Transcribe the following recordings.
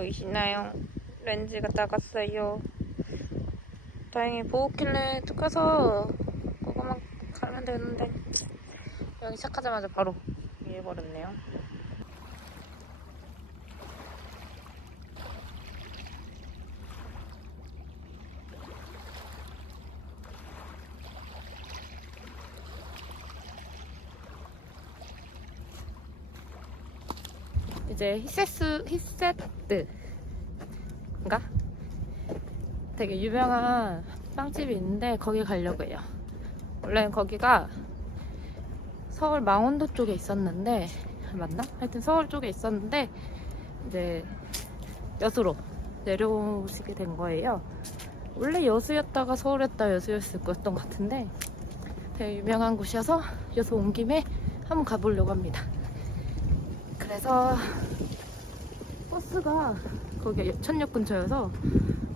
보이시나요? 렌즈가 작았어요. 다행히 보호킬레 뜯겨서 그거만 가면 되는데 여기 시작하자마자 바로 위해버렸네요. 이제 히세스 히세트인가 되게 유명한 빵집이 있는데 거기 가려고 해요. 원래는 거기가 서울 망원도 쪽에 있었는데 맞나? 하여튼 서울 쪽에 있었는데 이제 여수로 내려오시게 된 거예요. 원래 여수였다가 서울했다 여수였을 거였던 것 같은데 되게 유명한 곳이어서 여수 온 김에 한번 가보려고 합니다. 그래서 버스가 거기 천역 근처여서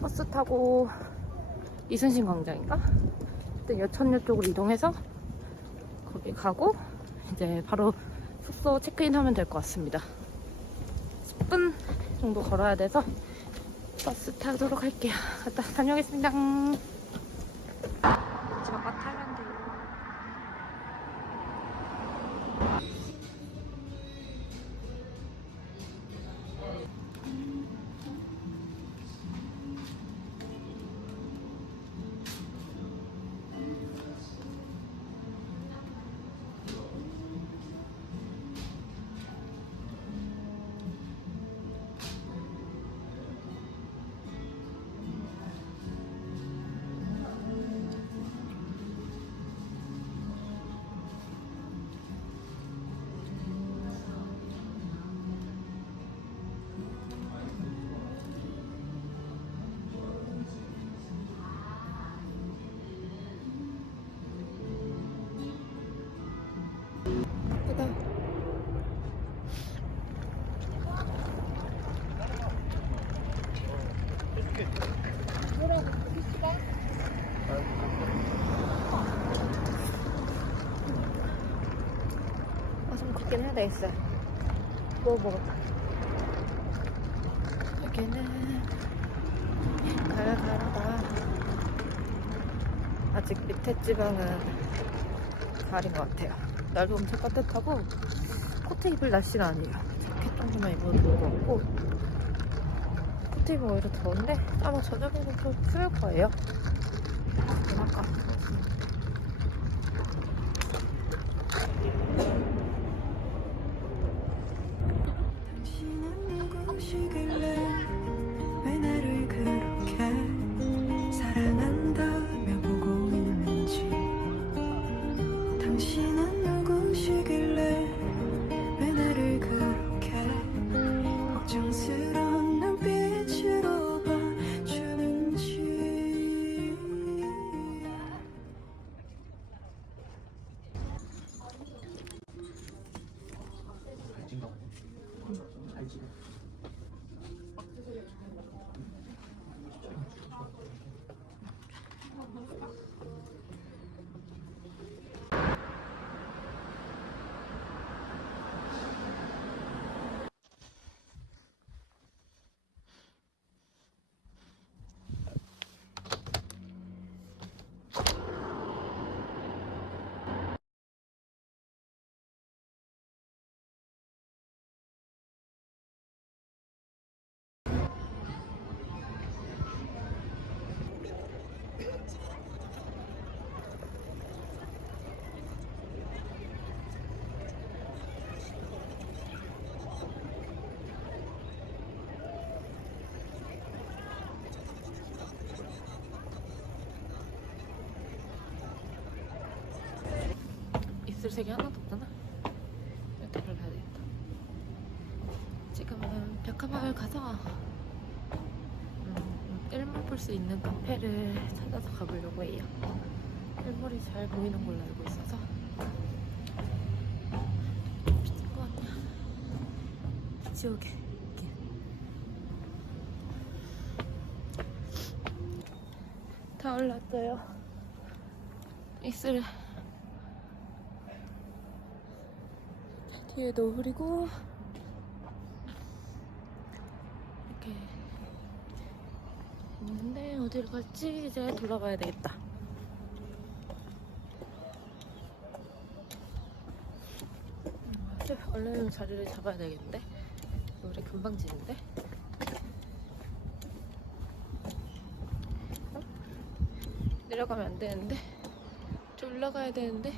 버스 타고 이순신 광장인가? 그때 여천역 쪽으로 이동해서 거기 가고 이제 바로 숙소 체크인 하면 될 것 같습니다. 10분 정도 걸어야 돼서 버스 타도록 할게요. 갔다 다녀오겠습니다. 아, 좀 걷긴 해야 되겠어요. 뭐 먹을까? 여기는 가라가라다. 아직 밑에 지방은 가린 것 같아요. 날도 엄청 따뜻하고 코트 입을 날씨가 아니에요. 자켓 정도만 입어도 좋을 것 같고 코트 입으면 오히려 더운데 아마 저녁에는 좀 추울 거예요. 입술 색이 하나도 없잖아. 이렇게를 해야 되겠다. 지금은 벽화마을 가서 음, 일몰 볼 수 있는 카페를 찾아서 가보려고 해요. 일몰이 잘 보이는 걸로 알고 있어서 미친 것 같냐? 지옥에 이렇게. 다 올랐어요. 입술 뒤에 노을이고 이렇게 있는데 어디를 갈지 이제 돌아가야 되겠다. 얼른 자리를 잡아야 되겠는데 노래 금방 지는데 어? 내려가면 안 되는데 저 올라가야 되는데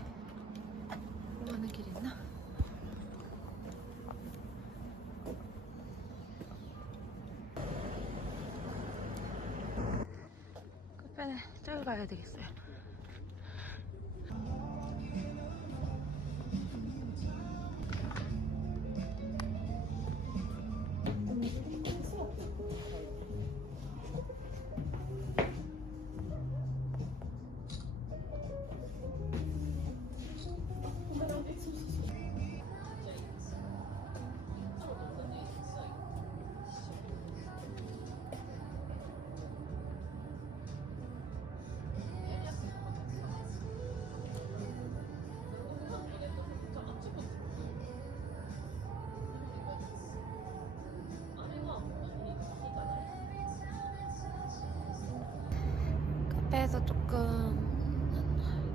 카페에서 조금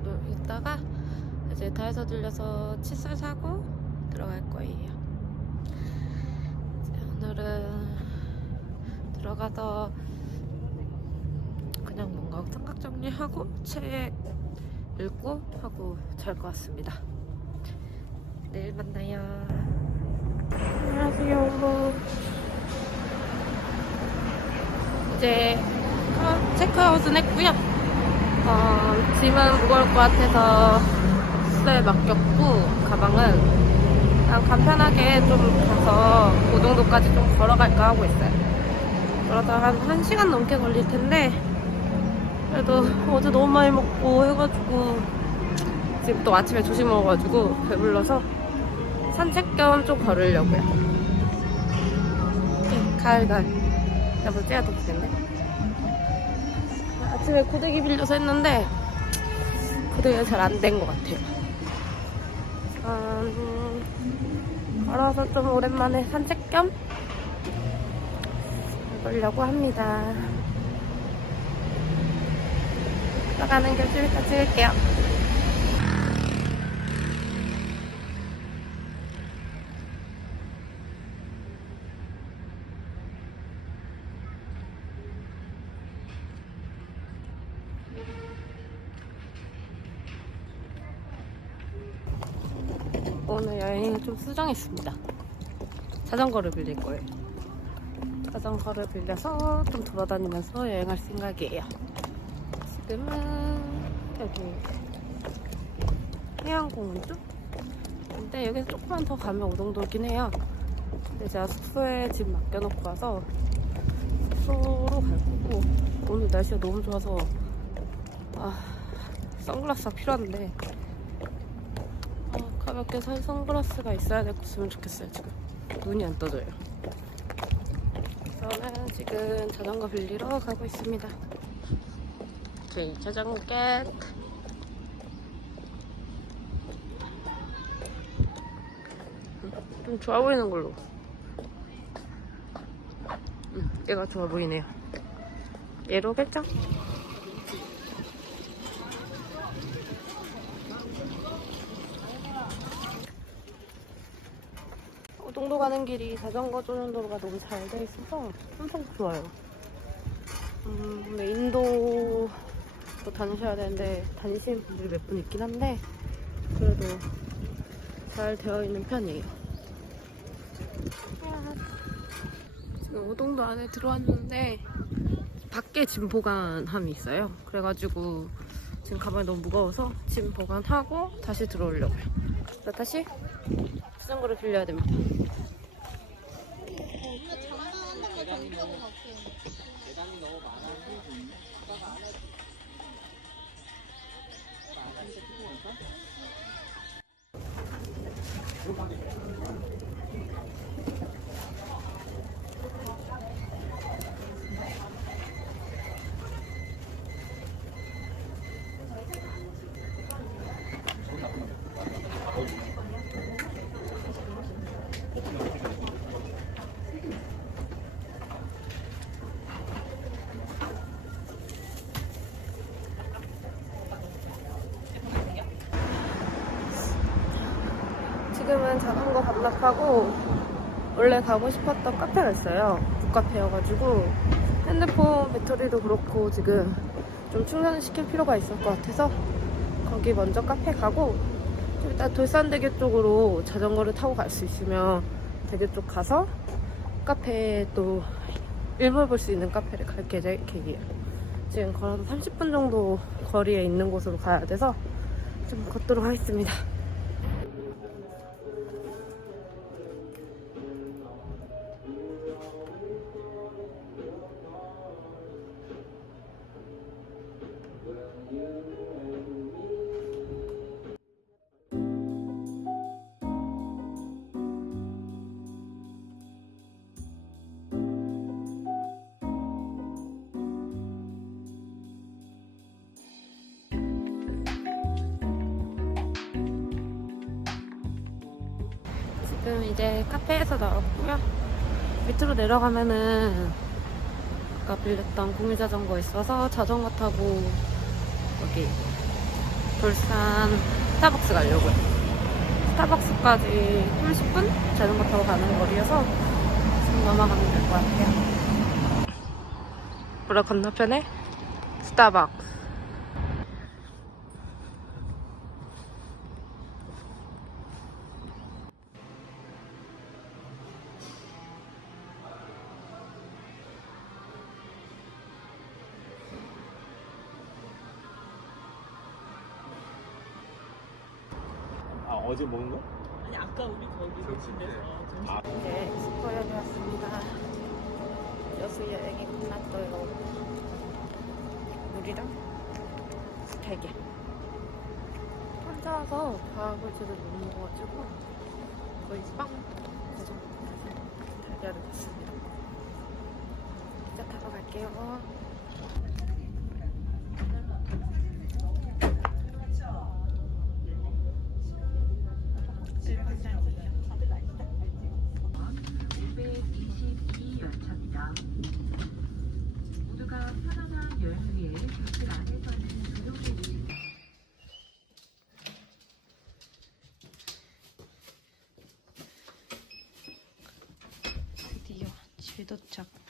놀- 있다가 이제 다해서 들려서 칫솔 사고 들어갈 거예요. 오늘은 들어가서 그냥 뭔가 생각 정리하고 책 읽고 하고 잘 것 같습니다. 내일 만나요. 안녕하세요. 이제 어, 체크아웃은 했고요. 어, 짐은 무거울 것 같아서 숙소에 맡겼고 가방은 그냥 간편하게 좀 가서 고동도까지 좀 걸어갈까 하고 있어요. 그러다 한 1시간 넘게 걸릴 텐데 그래도 어제 너무 많이 먹고 해가지고 지금 또 아침에 조식 먹어가지고 배불러서 산책 겸 좀 걸으려고요. 네, 가을가을. 야뭐 째야 더 좋겠네. 아침에 고데기 빌려서 했는데 고데기가 잘 안 된 것 같아요. 음, 걸어서 좀 오랜만에 산책 겸 해보려고 합니다. 들어가는 길좀 이따 찍을게요. 오늘 여행이 좀 수정했습니다. 자전거를 빌릴 거예요. 자전거를 빌려서 좀 돌아다니면서 여행할 생각이에요. 지금은 여기 해양공원 쪽? 근데 여기서 조금만 더 가면 오동도긴 해요. 근데 제가 숙소에 집 맡겨놓고 와서 숙소로 갈 거고 오늘 날씨가 너무 좋아서 아 선글라스가 필요한데 아, 가볍게 살 선글라스가 있어야 됐으면 좋겠어요 지금. 눈이 안 떠져요. 저는 지금 자전거 빌리러 가고 있습니다. 오케이 자전거 겟 좀 좋아 보이는 걸로. 음, 얘가 좋아 보이네요. 얘로 결정 오동도 가는 길이 자전거 조는 도로가 너무 잘 돼 있어서 엄청 좋아요. 음, 근데 인도도 다니셔야 되는데 다니시는 분들이 몇 분 있긴 한데 그래도 잘 되어 있는 편이에요. 지금 오동도 안에 들어왔는데 밖에 짐 보관함이 있어요. 그래가지고 지금 가방이 너무 무거워서 짐 보관하고 다시 들어오려고요. 자, 다시 자전거를 빌려야 됩니다. 우리가 장난한단 말 정리하고 나왔어요. 대장이 너무 많아서 오빠가 안 하지. 오빠가 안 하니까 뜨거울까? 금은 자전거 반납하고 원래 가고 싶었던 카페가 있어요. 북카페여가지고 핸드폰 배터리도 그렇고 지금 좀 충전시킬 필요가 있을 것 같아서 거기 먼저 카페 가고 좀 일단 돌산대교 쪽으로 자전거를 타고 갈 수 있으면 대교 쪽 가서 카페에 또 일몰 볼 수 있는 카페를 갈 계획, 계획이에요. 지금 걸어서 30분 정도 거리에 있는 곳으로 가야 돼서 좀 걷도록 하겠습니다. 지금 이제 카페에서 나왔고요. 밑으로 내려가면은 아까 빌렸던 공유 자전거 있어서 자전거 타고 여기 돌산 스타벅스 가려고요. 스타벅스까지 30분 자전거 타고 가는 거리여서 지금 넘어가면 될 것 같아요. 바로 건너편에 스타벅스. 어제 먹은 거? 아니 아까 우리 거기 점심에서 점심 이제 슈퍼역에 왔습니다. 여수 여행이 끝났어요. 물이랑 스테이크. 혼자서 밥을 제대로 못 먹어가지고 거의 빵 가지고 달걀을 먹습니다. 기차 타러 갈게요. 모두가 편안한 여행 위해 객실 안에서는 조종해 주시기 드디어 집에 도착.